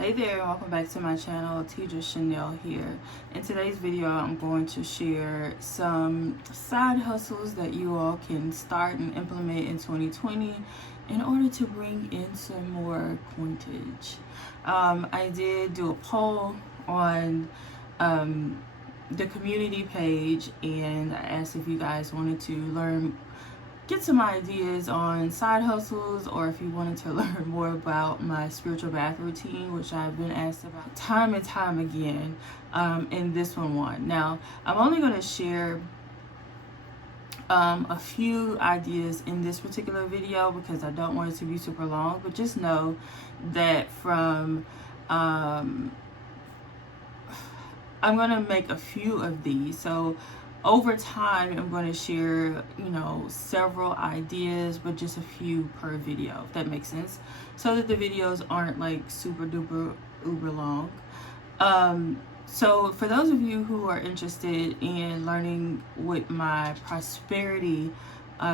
Hey there, welcome back to my channel. Tedra Chanel here. In today's video, I'm going to share some side hustles that you all can start and implement in 2020 in order to bring in some more coinage. I did do a poll on the community page, and I asked if you guys wanted to get some ideas on side hustles, or if you wanted to learn more about my spiritual bath routine, which I've been asked about time and time again in this one. Now, I'm only going to share a few ideas in this particular video because I don't want it to be super long, but just know that from I'm going to make a few of these. So over time, I'm going to share, several ideas, but just a few per video, if that makes sense, so that the videos aren't like super duper uber long. So for those of you who are interested in learning what my prosperity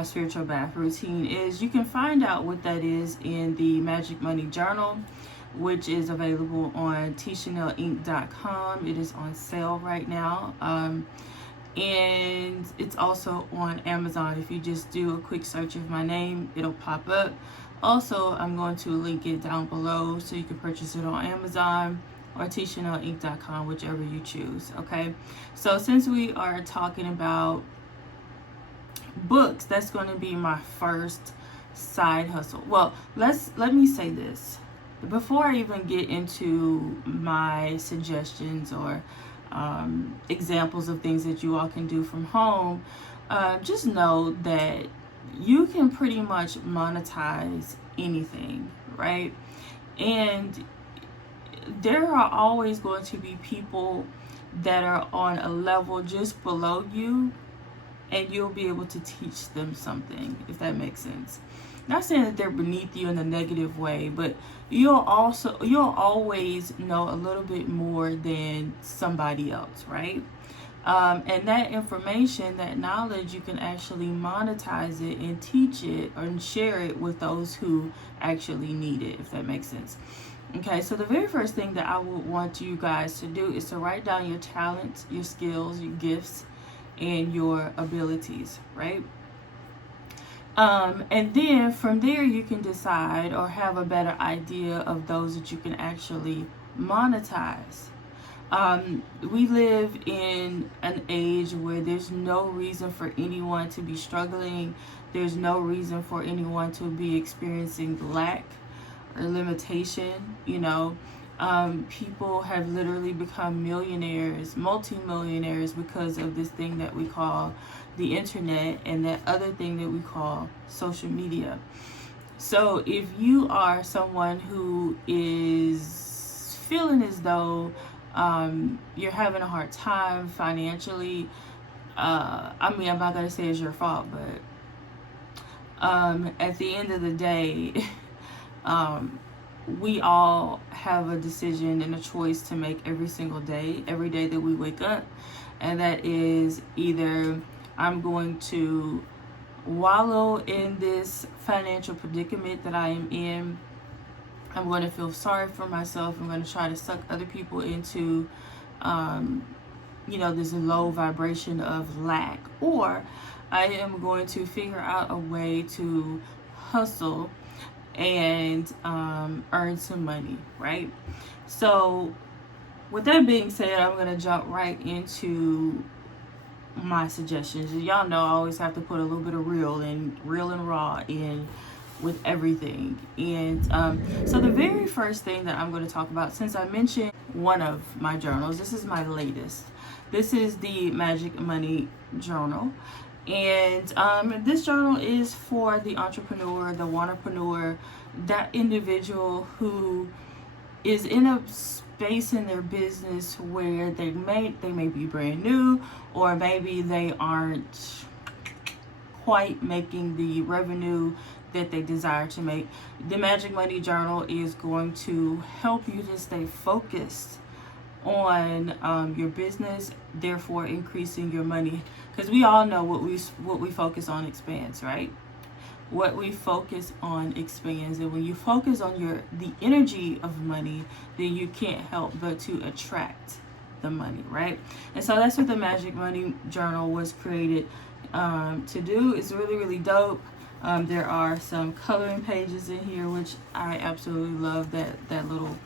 spiritual bath routine is, you can find out what that is in the Magic Money Journal, which is available on TCHANEL.com. It is on sale right now. And it's also on Amazon. If you just do a quick search of my name, it'll pop up. Also, I'm going to link it down below so you can purchase it on Amazon or TCHANEL.com, whichever you choose. Okay, so since we are talking about books, that's going to be my first side hustle. Well, let me say this before I even get into my suggestions or examples of things that you all can do from home. Just know that you can pretty much monetize anything, right? And there are always going to be people that are on a level just below you, and you'll be able to teach them something, if that makes sense. Not saying that they're beneath you in a negative way, but you'll always know a little bit more than somebody else, right? And that information, that knowledge, you can actually monetize it and teach it and share it with those who actually need it, if that makes sense. Okay, so the very first thing that I would want you guys to do is to write down your talents, your skills, your gifts, and your abilities, right? And then from there you can decide or have a better idea of those that you can actually monetize. We live in an age where there's no reason for anyone to be struggling. There's no reason for anyone to be experiencing lack or limitation. People have literally become millionaires, multimillionaires, because of this thing that we call the internet and that other thing that we call social media. So if you are someone who is feeling as though you're having a hard time financially, I'm not going to say it's your fault, but at the end of the day, we all have a decision and a choice to make every single day, every day that we wake up. And that is either I'm going to wallow in this financial predicament that I am in. I'm going to feel sorry for myself. I'm going to try to suck other people into, this low vibration of lack. Or I am going to figure out a way to hustle and earn some money, right? So with that being said, I'm going to jump right into my suggestions. Y'all know I always have to put a little bit of real and raw in with everything. And so the very first thing that I'm going to talk about, since I mentioned one of my journals, this is my latest. This is the Magic Money Journal. And this journal is for the entrepreneur, the wantrepreneur, that individual who is in a space in their business where they may be brand new, or maybe they aren't quite making the revenue that they desire to make. The Magic Money Journal is going to help you to stay focused on your business, therefore increasing your money, because we all know what we focus on expands, right? what we focus on expands, and when you focus on the energy of money, then you can't help but to attract the money, right? And so that's what the Magic Money Journal was created to do. It's really dope. There are some coloring pages in here, which I absolutely love, that little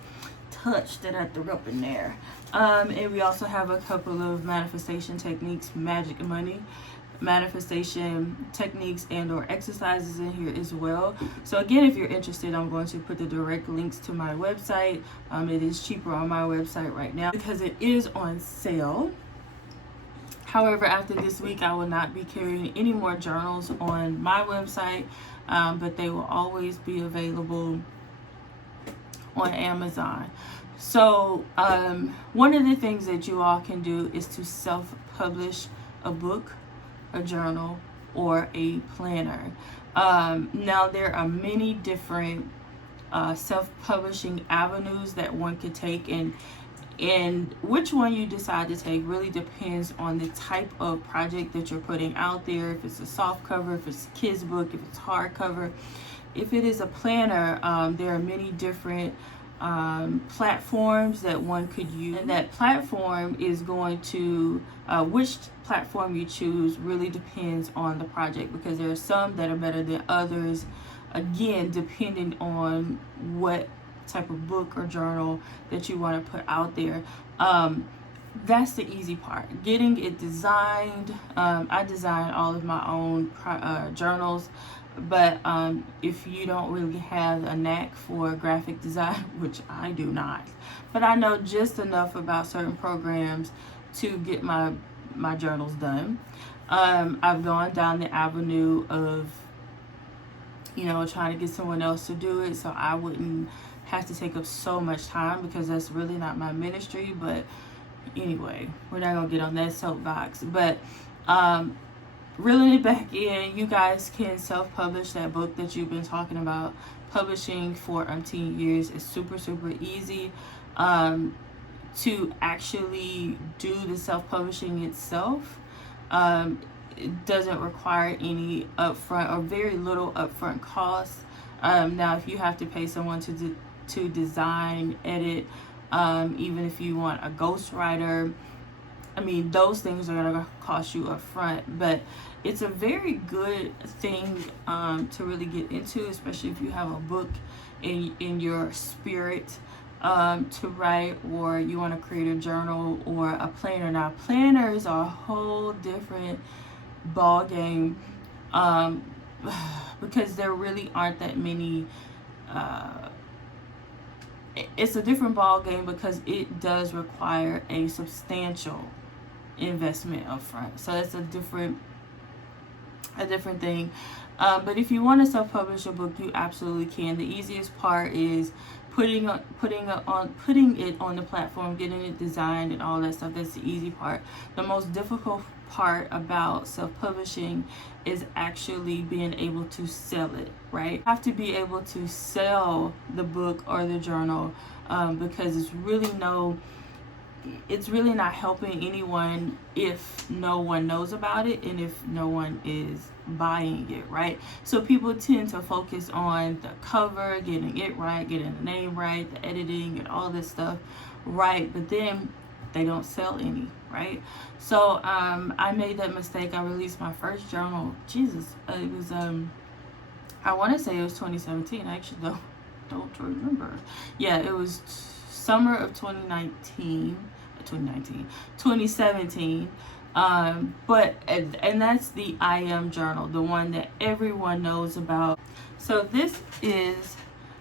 touch that I threw up in there. And we also have a couple of manifestation techniques, magic money manifestation techniques and or exercises in here as well. So again, if you're interested, I'm going to put the direct links to my website. It is cheaper on my website right now because it is on sale. However, after this week, I will not be carrying any more journals on my website, but they will always be available on Amazon. So one of the things that you all can do is to self-publish a book, a journal, or a planner. Now there are many different self-publishing avenues that one could take, and which one you decide to take really depends on the type of project that you're putting out there. If it's a soft cover, if it's a kid's book, if it's hardcover. If it is a planner, there are many different platforms that one could use, and that platform is going to which platform you choose really depends on the project, because there are some that are better than others, again depending on what type of book or journal that you want to put out there. That's the easy part, getting it designed. I design all of my own journals, but if you don't really have a knack for graphic design, which I do not, but I know just enough about certain programs to get my journals done. I've gone down the avenue of, trying to get someone else to do it, so I wouldn't have to take up so much time, because that's really not my ministry. But anyway, we're not gonna get on that soapbox. But reeling it back in, you guys can self-publish that book that you've been talking about publishing for umpteen years. It's super easy. To actually do the self-publishing itself, it doesn't require any upfront or very little upfront costs. Now if you have to pay someone to design, edit, even if you want a ghostwriter, those things are going to cost you up front, but it's a very good thing to really get into, especially if you have a book in your spirit to write, or you want to create a journal or a planner. Now planners are a whole different ball game, because there really aren't that many. It's a different ball game because it does require a substantial investment up front, so it's a different thing. But if you want to self-publish a book, you absolutely can. The easiest part is putting it on the platform, getting it designed and all that stuff. That's the easy part. The most difficult part about self-publishing is actually being able to sell it, right? You have to be able to sell the book or the journal, because it's really not helping anyone if no one knows about it and if no one is buying it, right? So people tend to focus on the cover, getting it right, getting the name right, the editing and all this stuff right, but then they don't sell any, right? So I made that mistake. I released my first journal, it was I want to say it was 2017. I actually don't remember. Yeah, it was summer of 2017. But that's the I Am journal, the one that everyone knows about. So this is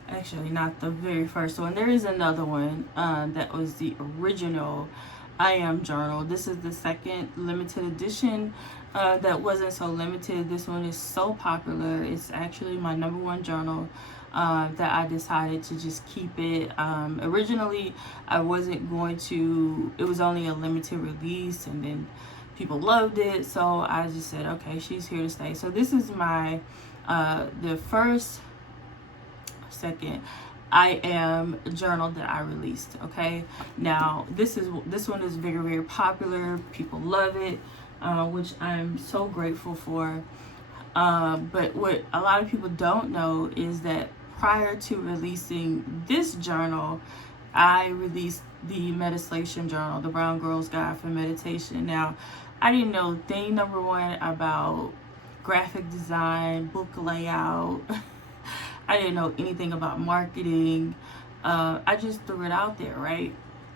actually not the very first one. There is another one that was the original I Am journal. This is the second limited edition that wasn't so limited. This one is so popular. It's actually my #1 journal that I decided to just keep it. Originally, I wasn't going to, it was only a limited release, and then people loved it, so I just said, okay, she's here to stay. So this is my the second I Am journal that I released. Okay, now this one is very popular. People love it, which I'm so grateful for. But what a lot of people don't know is that prior to releasing this journal, I released the meditation journal, the Brown Girl's Guide for Meditation. Now, I didn't know thing number one about graphic design, book layout. I didn't know anything about marketing. I just threw it out there, right?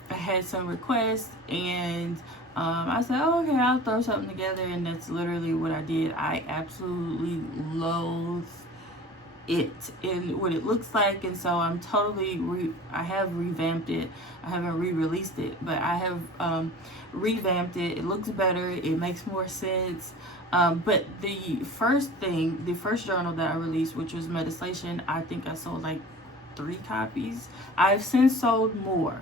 I had some requests, and I said, oh, okay, I'll throw something together, and that's literally what I did. I absolutely loathe it and what it looks like, and so I'm totally I have revamped it. I haven't re-released it, but I have revamped it. It looks better, it makes more sense. But the first journal that I released, which was meditation, I think I sold like 3 copies. I've since sold more.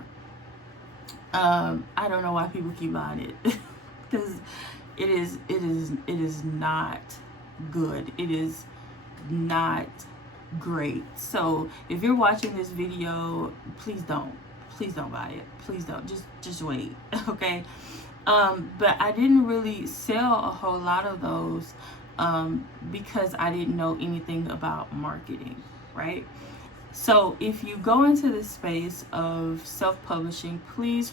I don't know why people keep buying it, because it is not good. It is not great. So if you're watching this video, please don't buy it. Please don't. Just wait. Okay. But I didn't really sell a whole lot of those because I didn't know anything about marketing, right? So if you go into the space of self-publishing, please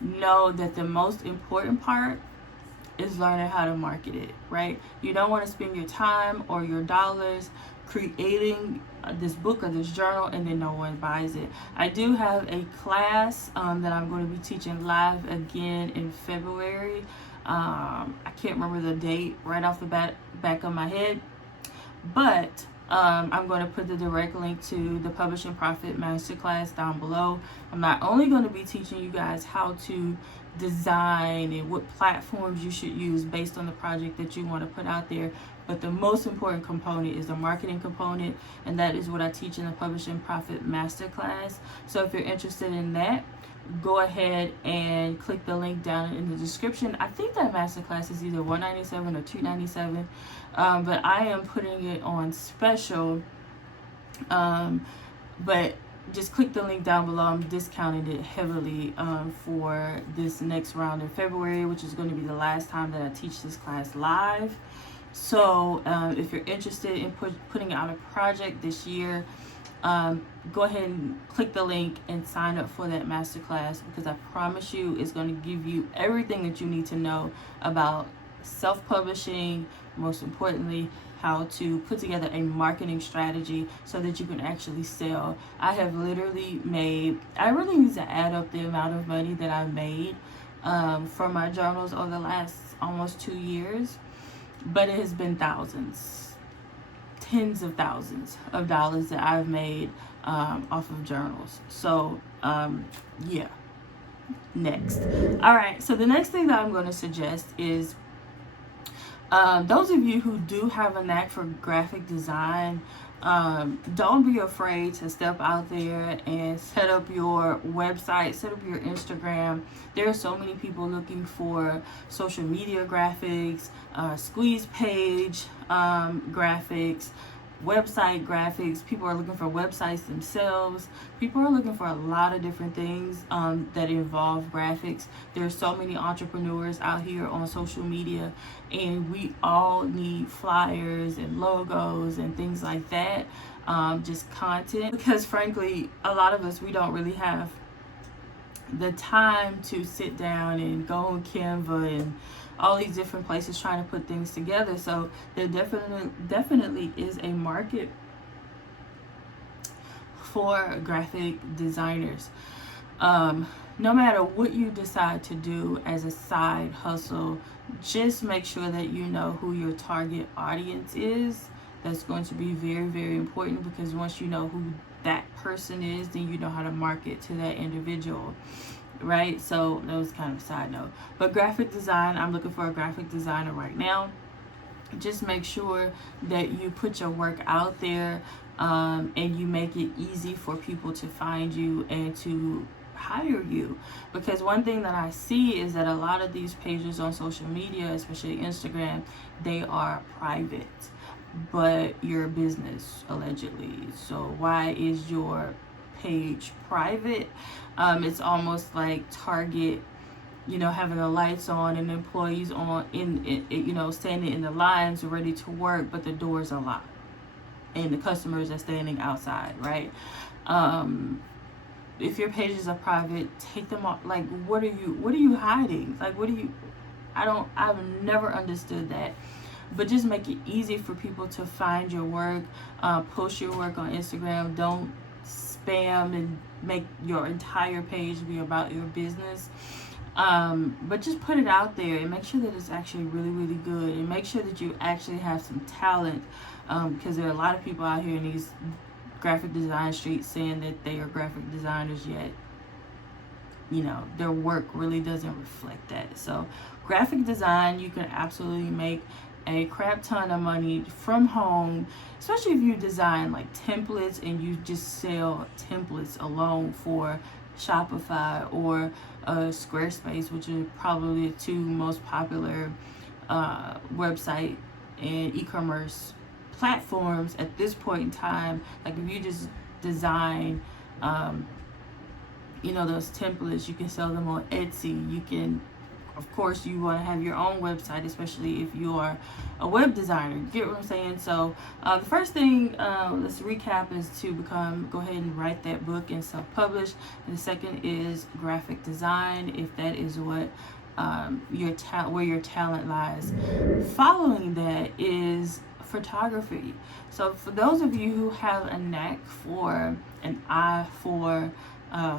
know that the most important part is learning how to market it, right? You don't want to spend your time or your dollars creating this book or this journal and then no one buys it. I do have a class that I'm going to be teaching live again in February. I can't remember the date right off the back of my head, but I'm going to put the direct link to the Publishing Profit Masterclass down below. I'm not only going to be teaching you guys how to design and what platforms you should use based on the project that you want to put out there, but the most important component is the marketing component, and that is what I teach in the Publishing Profit Masterclass. So if you're interested in that, go ahead and click the link down in the description. I think that masterclass is either $197 or $297, but I am putting it on special. But just click the link down below. I'm discounting it heavily for this next round in February, which is going to be the last time that I teach this class live. So if you're interested in putting out a project this year, go ahead and click the link and sign up for that masterclass, because I promise you it's going to give you everything that you need to know about self-publishing, most importantly, how to put together a marketing strategy so that you can actually sell. I have literally made, I really need to add up the amount of money that I've made from my journals over the last almost 2 years, but it has been thousands, tens of thousands of dollars that I've made off of journals. So yeah, next. All right, so the next thing that I'm going to suggest is those of you who do have a knack for graphic design, don't be afraid to step out there and set up your website, set up your Instagram. There are so many people looking for social media graphics, squeeze page graphics, website graphics. People are looking for websites themselves. People are looking for a lot of different things that involve graphics. There's so many entrepreneurs out here on social media, and we all need flyers and logos and things like that, just content, because frankly a lot of us, we don't really have the time to sit down and go on Canva and all these different places trying to put things together. So there definitely is a market for graphic designers. No matter what you decide to do as a side hustle, just make sure that you know who your target audience is. That's going to be very, very important, because once you know who that person is, then you know how to market to that individual, right? So that was kind of a side note. But graphic design, I'm looking for a graphic designer right now. Just make sure that you put your work out there and you make it easy for people to find you and to hire you. Because one thing that I see is that a lot of these pages on social media, especially Instagram, they are private, but you're a business allegedly. So why is your page private? It's almost like Target you know, having the lights on and employees on in you know, standing in the lines ready to work, but the doors are locked and the customers are standing outside, right? If your pages are private, take them off. Like, what are you hiding? Like, I've never understood that. But just make it easy for people to find your work. Post your work on Instagram. Don't spam and make your entire page be about your business. But just put it out there and make sure that it's actually really, really good, and make sure that you actually have some talent, because there are a lot of people out here in these graphic design streets saying that they are graphic designers, yet, you know, their work really doesn't reflect that. So graphic design, you can absolutely make a crap ton of money from home, especially if you design like templates and you just sell templates alone for Shopify or Squarespace, which are probably the two most popular website and e-commerce platforms at this point in time. Like, if you just design you know, those templates, you can sell them on Etsy. You can, of course, you want to have your own website, especially if you are a web designer. Get what I'm saying? So the first thing, let's recap, is to go ahead and write that book and self-publish. And the second is graphic design, if that is what where your talent lies. Following that is photography. So for those of you who have a knack for, an eye for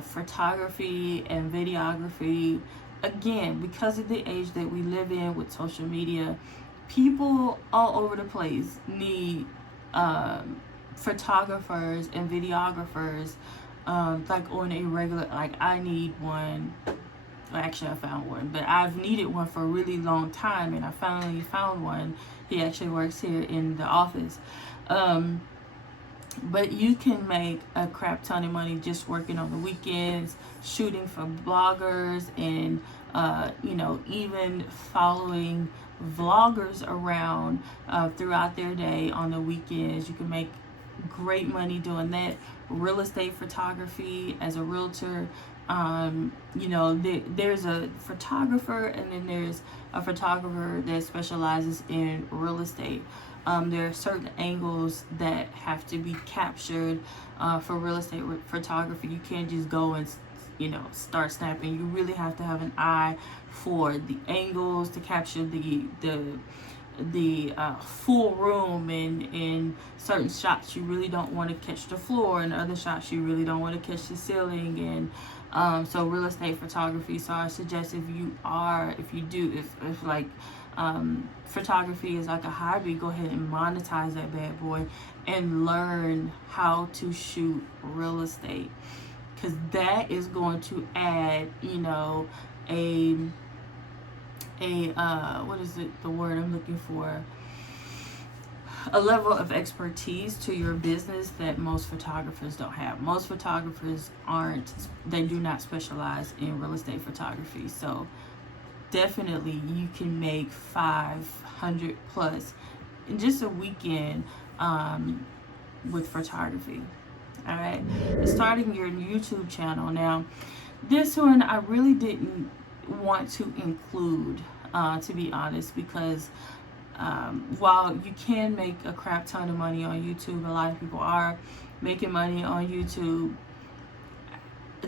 photography and videography, again, because of the age that we live in with social media, people all over the place need photographers and videographers, like on a regular, like I need one. Well, actually I found one, but I've needed one for a really long time, and I finally found one. He actually works here in the office. But you can make a crap ton of money just working on the weekends, shooting for bloggers, and you know, even following vloggers around throughout their day on the weekends. You can make great money doing that. Real estate photography as a realtor, you know, there's a photographer, and then there's a photographer that specializes in real estate. There are certain angles that have to be captured for real estate photography. You can't just go and, you know, start snapping. You really have to have an eye for the angles to capture the full room. And in certain shots you really don't want to catch the floor, and other shots you really don't want to catch the ceiling. And so real estate photography. So I suggest if photography is like a hobby, go ahead and monetize that bad boy and learn how to shoot real estate, because that is going to add, you know, what is it, the word I'm looking for, a level of expertise to your business that most photographers don't have. Most photographers do not specialize in real estate photography. So definitely you can make 500 plus in just a weekend with photography. All right, starting your YouTube channel. Now, this one I really didn't want to include, to be honest, because while you can make a crap ton of money on YouTube, a lot of people are making money on YouTube.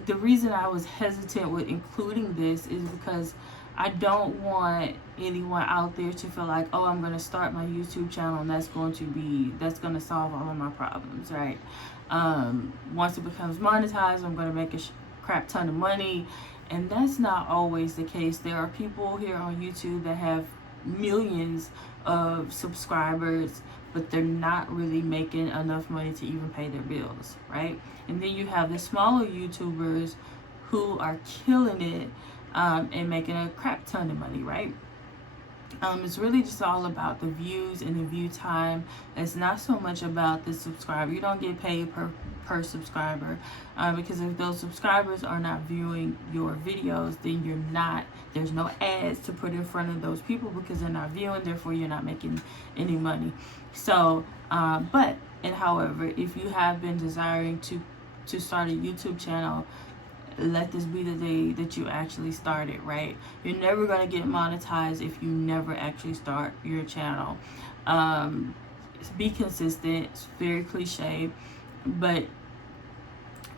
The reason I was hesitant with including this is because I don't want anyone out there to feel like, oh, I'm going to start my YouTube channel and that's going to solve all of my problems, right? Once it becomes monetized, I'm going to make a crap ton of money. And that's not always the case. There are people here on YouTube that have millions of subscribers, but they're not really making enough money to even pay their bills, right? And then you have the smaller YouTubers who are killing it and making a crap ton of money, right? It's really just all about the views and the view time. It's not so much about the subscriber. You don't get paid per subscriber, because if those subscribers are not viewing your videos, then there's no ads to put in front of those people because they're not viewing, therefore you're not making any money. So however, if you have been desiring to start a YouTube channel, let this be the day that you actually start it, right? You're never going to get monetized if you never actually start your channel. Be consistent. It's very cliche, but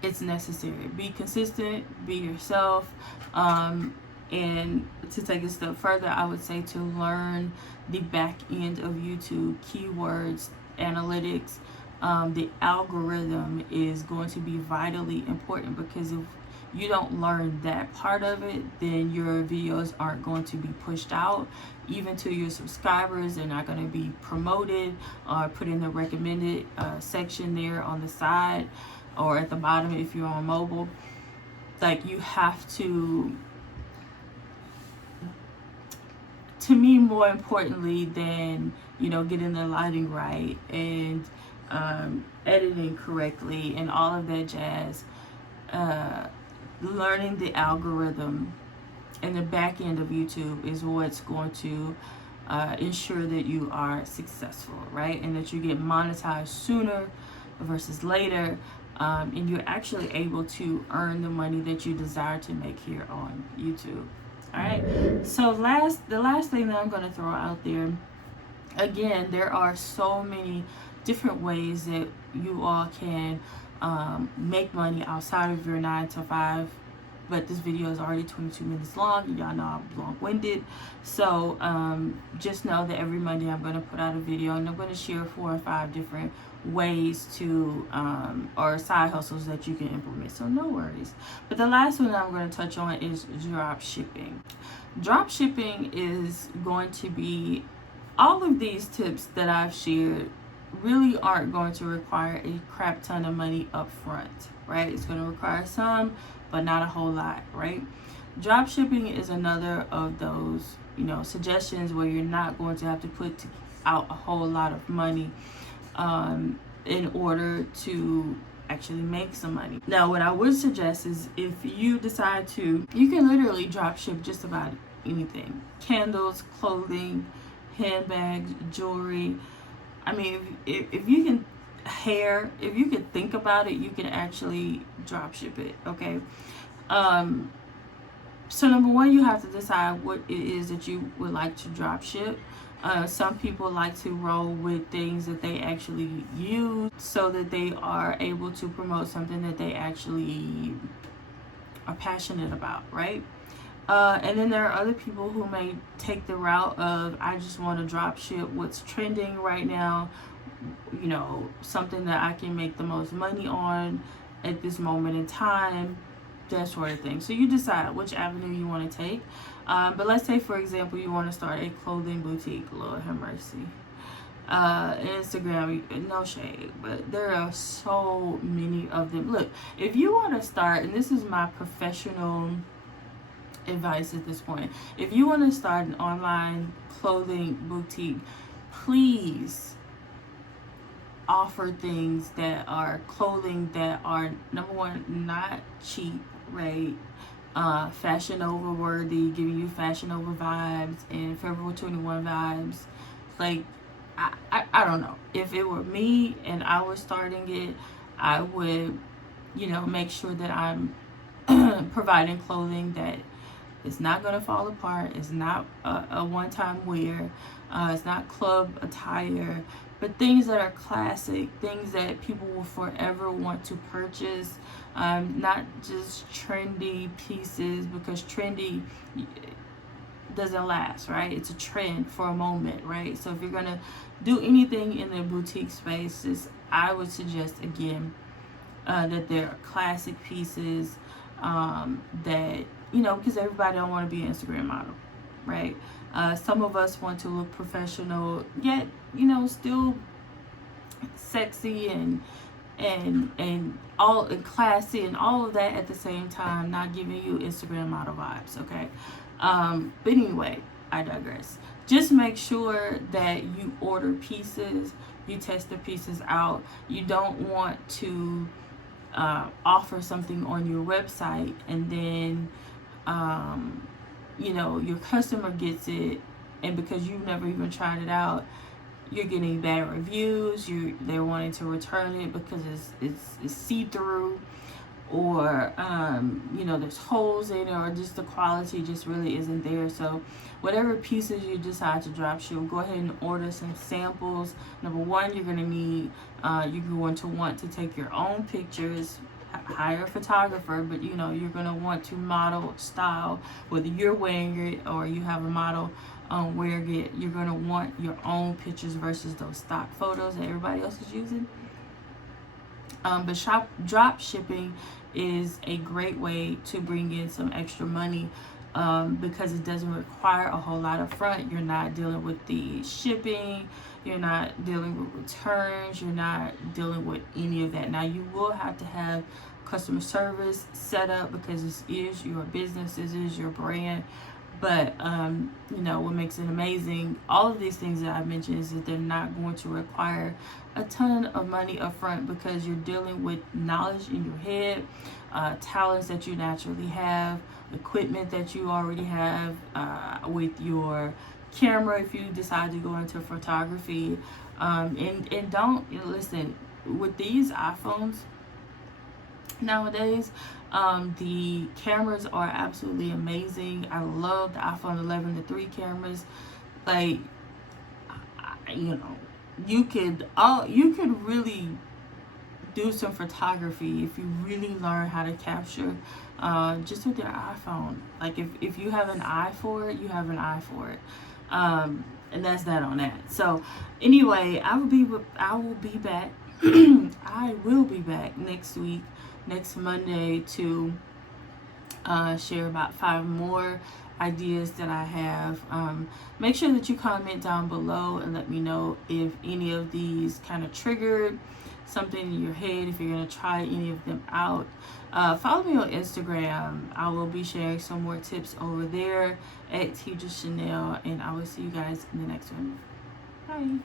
it's necessary. Be consistent, be yourself, and to take a step further, I would say to learn the back end of YouTube, keywords, analytics. The algorithm is going to be vitally important, because if you don't learn that part of it, then your videos aren't going to be pushed out even to your subscribers. They're not going to be promoted or put in the recommended section there on the side or at the bottom if you're on mobile. Like, you have to me, more importantly than, you know, getting the lighting right and editing correctly and all of that jazz, learning the algorithm and the back end of YouTube is what's going to ensure that you are successful, right? And that you get monetized sooner versus later, and you're actually able to earn the money that you desire to make here on YouTube. All right, so the last thing that I'm going to throw out there, again, there are so many different ways that you all can make money outside of your 9 to 5, but this video is already 22 minutes long, and y'all know I'm long-winded. So just know that every Monday I'm going to put out a video, and I'm going to share 4 or 5 different ways to or side hustles that you can implement, so no worries. But the last one that I'm going to touch on is drop shipping. Drop shipping is going to be, all of these tips that I've shared really aren't going to require a crap ton of money up front, right? It's going to require some, but not a whole lot, right? Drop shipping is another of those, you know, suggestions where you're not going to have to put out a whole lot of money in order to actually make some money. Now, what I would suggest is, if you decide to, you can literally drop ship just about anything: candles, clothing, handbags, jewelry. I mean, if you can, hair, if you can think about it, you can actually drop ship it, okay? So number one, you have to decide what it is that you would like to drop ship. Some people like to roll with things that they actually use, so that they are able to promote something that they actually are passionate about, right? And then there are other people who may take the route of, I just want to drop ship what's trending right now, you know, something that I can make the most money on at this moment in time, that sort of thing. So you decide which avenue you want to take. But let's say, for example, you want to start a clothing boutique. Lord have mercy. Instagram, no shade, but there are so many of them. Look, if you want to start, and this is my professional advice at this point, if you want to start an online clothing boutique, please offer things that are clothing that are, number one, not cheap, right? Fashion over worthy, giving you fashion over vibes and Forever 21 vibes. Like, I don't know. If it were me and I was starting it, I would, you know, make sure that I'm providing clothing that is not going to fall apart. It's not a one-time wear. It's not club attire, but things that are classic, things that people will forever want to purchase. Not just trendy pieces, because trendy doesn't last, right? It's a trend for a moment, right? So if you're going to do anything in the boutique space, I would suggest, again, that there are classic pieces that, you know, because everybody don't want to be an Instagram model, right? Some of us want to look professional, yet, you know, still sexy and all and classy and all of that at the same time, not giving you Instagram model vibes, okay? But anyway, I digress. Just make sure that you order pieces, you test the pieces out. You don't want to offer something on your website and then you know, your customer gets it, and because you've never even tried it out, you're getting bad reviews. They're wanting to return it because it's see-through, or you know, there's holes in it, or just the quality just really isn't there. So whatever pieces you decide to drop ship, go ahead and order some samples. Number one, you're going to need you're going to want to take your own pictures, hire a photographer, but you know, you're going to want to model style, whether you're wearing it or you have a model wearing it. You're going to want your own pictures versus those stock photos that everybody else is using. But drop shipping is a great way to bring in some extra money, because it doesn't require a whole lot of front. You're not dealing with the shipping, you're not dealing with returns, you're not dealing with any of that. Now, you will have to have customer service set up because this is your business, this is your brand. But you know, what makes it amazing, all of these things that I mentioned, is that they're not going to require a ton of money up front, because you're dealing with knowledge in your head, talents that you naturally have, equipment that you already have, with your camera if you decide to go into photography. And don't, you know, listen, with these iPhones nowadays, the cameras are absolutely amazing. I love the iPhone 11 to 3 cameras. Like, you know, you could really do some photography if you really learn how to capture just with your iPhone. Like, if you have an eye for it, you have an eye for it. And that's that on that. So anyway, I will be back. I will be back next week, next Monday, to share about 5 more ideas that I have. Make sure that you comment down below and let me know if any of these kind of triggered something in your head, if you're going to try any of them out. Follow me on Instagram. I will be sharing some more tips over there at Tedra Chanel, and I will see you guys in the next one. Bye.